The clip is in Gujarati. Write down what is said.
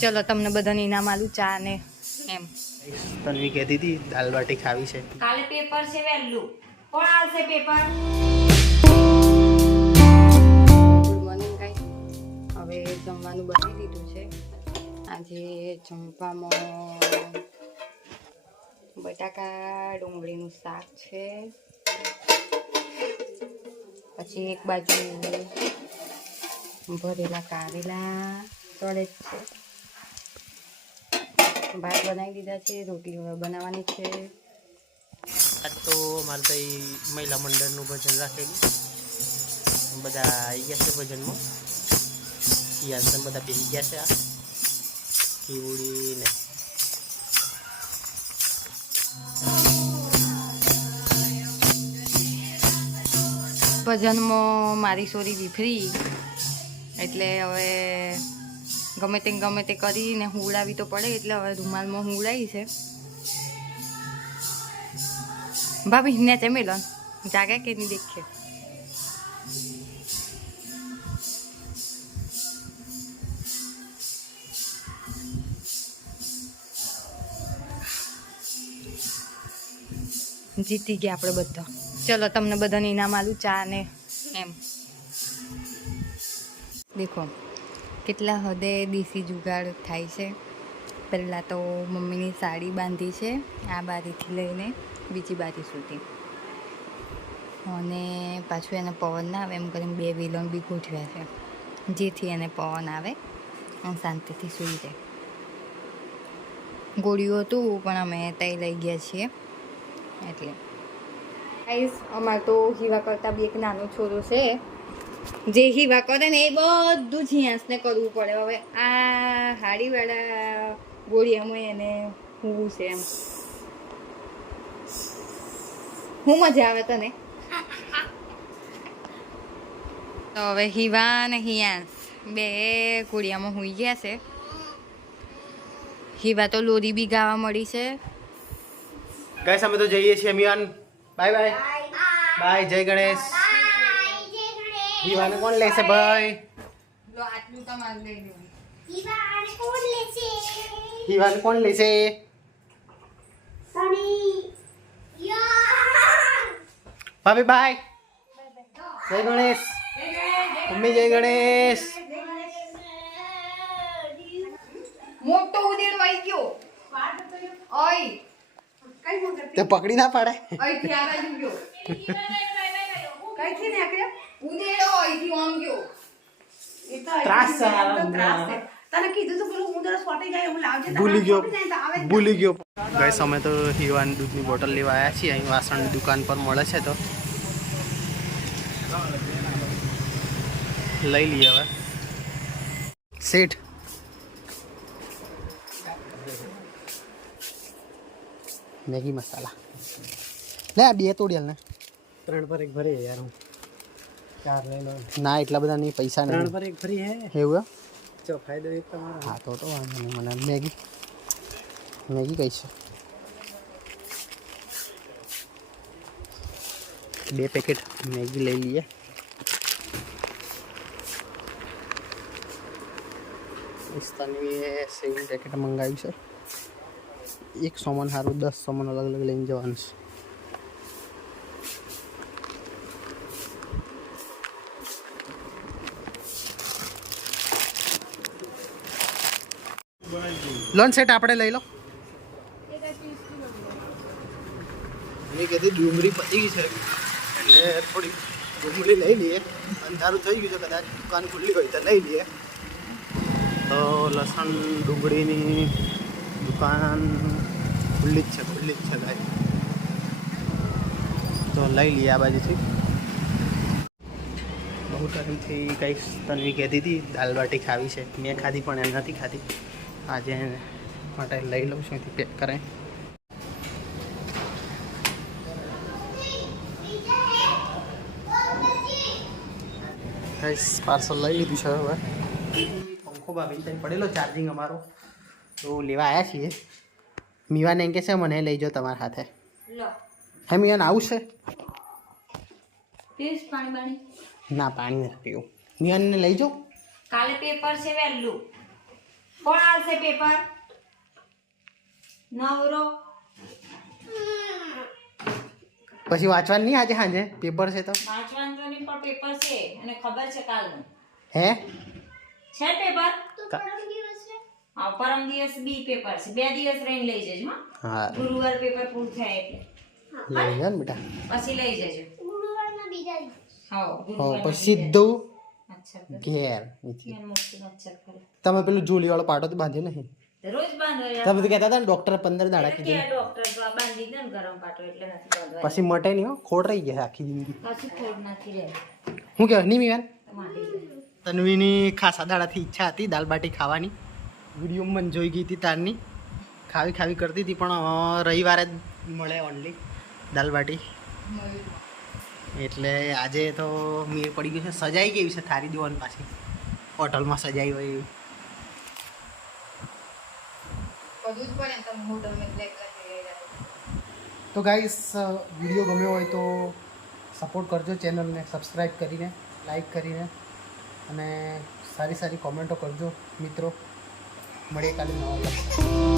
ચલો તમને બધાને ઇનામ આલું ચા ને એમ. તન્વી કહેતી હતી દાલ બાટી ખાવી છે. કાલે પેપર છે વહેલું. કોણ આવશે પેપર? Good morning guys. હવે જમવાનું બનાવી દીધું છે. આજે જમવામાં બટાકા ડુંગળીનું શાક છે, પછી એક બાજુ ભરેલા કારેલા તળે જ છે. ભાત બનાવી દીધા છે, રોટલી બનાવવાની છે. આજ તો મારે તો મહિલા મંડળનું ભજન રાખેલું, બધા આવી ગયા છે ભજનમાં. યાર બધા બેસી ગયા છે. આ કીવડી ને ભજનમાં મારી સોરી દીફરી એટલે હવે ગમે તે કરીને હુવડાવી તો પડે, એટલે હવે રૂમાલમાં હુવડાવી છે. ભાભી ને ચમેલન જાગે કે નહીં દેખે. જીતી ગયા આપણે બધા. ચલો તમને બધાને ઇનામ આલું ચા ને એમ. દેખો કેટલા હદે દેશી જુગાડ થાય છે. પહેલાં તો મમ્મીની સાડી બાંધી છે આ બારીથી લઈને બીજી બારી સુધી, અને પાછું એને પવન ના આવે એમ કરીને 2 વેલણ બી ગોઠવ્યા છે, જેથી એને પવન આવે અને શાંતિથી સૂઈ જાય. ગોળીઓ હતું પણ અમે ત્યાં લઈ ગયા છીએ એટલે. ગાઈસ અમારે તો હીવા કરતાં બી એક નાનો છોરો છે, જે હીવા કરે ને એ બધું જીયાસને કરવું પડે. હવે આ હાડીવાળા ગોળીયામાં એને હું છે એમ. હું મજા આવે તને? તો હવે હીવા ને હિયાંસ 2 ગોળિયામાં હુઈ ગયા છે. હીવા તો લોરી બી ગાવા મળી છે. ગાઈસ અમે તો જઈએ છીએ મિયાન. Bye bye bye. જય ગણેશ. હીવાને કોણ લેશે ભાઈ? લો આટલું તમારે લઈ લેવું. હીવાને કોણ લેશે? ભાભી બાય. જય ગણેશ. મમ્મી જય ગણેશ. મોટો ઉદેડો આવી ગયો. ઓય તે પકડી ના પાડે. અહીંથી આવી ગયો. કઈથી નીકળ્યો? ઉદેડો અહીંથી આમ ગયો. ત્રાસ છે. તને કીધું તો પેલું ઉદેડો સોટી જાય એવું લાવજે. ભૂલી ગયો. ગાઈસ અમે તો હીવાની દૂધની બોટલ લેવા આવ્યા છીએ. અહીં વાસણની દુકાન પર મળે છે તો લઈ લઈએ હવે. સેટ મેગી મસાલા લે. આ 2 તોડિયાલ ને 3 પર 1 ભરે યાર. હું 4 લઈ લો ના, એટલા બધા નહીં પૈસા 3 નહીં. પર 1 ફ્રી હે. એવું? ચો ફાયદો એક તમારો. હા તો વાંધો નહીં. મને મેગી કઈ છે? 2 પેકેટ મેગી લઈ લઈએ. તન્વીએ સેવિંગ પેકેટ મંગાવ્યું છે. 1 સોમન સારું 10 સોમન અલગ અલગ લઈને જવાનું છે. લોન સેટ આપણે લઈ લો. મેં કીધું ડુંગળી પતી ગઈ છે એટલે થોડી ડુંગળી લઈ લઈએ. અંધારું થઈ ગયું છે, કદાચ દુકાન ખુલ્લી હોય તો લઈ લઈએ. તો લસણ ડુંગળીની દુકાન ખુલ્લી જ છે ભાઈ. તો લઈ લઈએ આ બાજુથી. બહુ ટાઈમથી કંઈક તન્વી કહેતી હતી દાલ બાટી ખાવી છે. મેં ખાધી પણ એમ નથી ખાધી. આજે એને માટે લઈ લઉં છું અહીંથી પેક કરાય. પાર્સલ લઈ લીધું છે. હવે પંખો ભાભી ત્યાં પડેલો ચાર્જિંગ અમારો તો લેવા આવ્યા છીએ. મીવાને એમ કે છે મને લઈ જાઓ તમારા હાથે. હે મીવાને આવું છે? ના, પાણી નથી પીવું. મીવાને લઈ જાઓ. કાલે પેપર છે વહેલું. કોણ આવશે પેપર નવરો પછી વાંચવાનું નહીં આજે સાંજે પેપર છે તો વાંચવાનું તો નહીં પણ પેપર છે અને ખબર છે કાલનું હે છે પેપર હા પરમ દિવસ બી પેપર છે 2 દિવસ રહીને લઈ જજો હા હા ગુરુવાર પેપર પૂરું થાય એટલે લઈ ગયા ને બેટા પછી લઈ જજો હા હો ગુરુવાર પછી સીધું અચ્છા ઘેર ત્યાં મોટી મચ્છર કરે તમે પેલું જોલી વાળો પાટો તો બાંધ્યો નહીં તો રોજ બાંધો તમે તો કહેતા હતા ને ડોક્ટર 15 દાડા એટલે કીધું કે ડોક્ટર તો આ બાંધી દે ને ગરમ પાટો એટલે નથી બાંધવાનું પછી મટે નહીં હો ખોટ રહી ગયા આખી જિંદગી પાછું ખોડ નથી રહે હું કહેવાય નહીં મીવાન માંડી જાય તન્વીની ખાસા દાડાથી ઈચ્છા હતી દાલ બાટી ખાવાની વિડીયોમાં મને જોઈ ગઈ હતી તારની ખાવી કરતી હતી પણ રવિવારે જ મળે ઓનલી દાલ બાટી એટલે આજે તો મેળ પડી ગયું છે સજાઈ ગઈ છે થારી દેવાની પાછી હોટલમાં સજાઈ હોય એવી બધું જ પડે તો મોટો એટલે તો ગાઈસ વિડીયો ગમ્યો હોય તો સપોર્ટ કરજો ચેનલને સબસ્ક્રાઈબ કરીને લાઈક કરીને અને સારી સારી કોમેન્ટો કરજો મિત્રો મળીએ કાલે નવા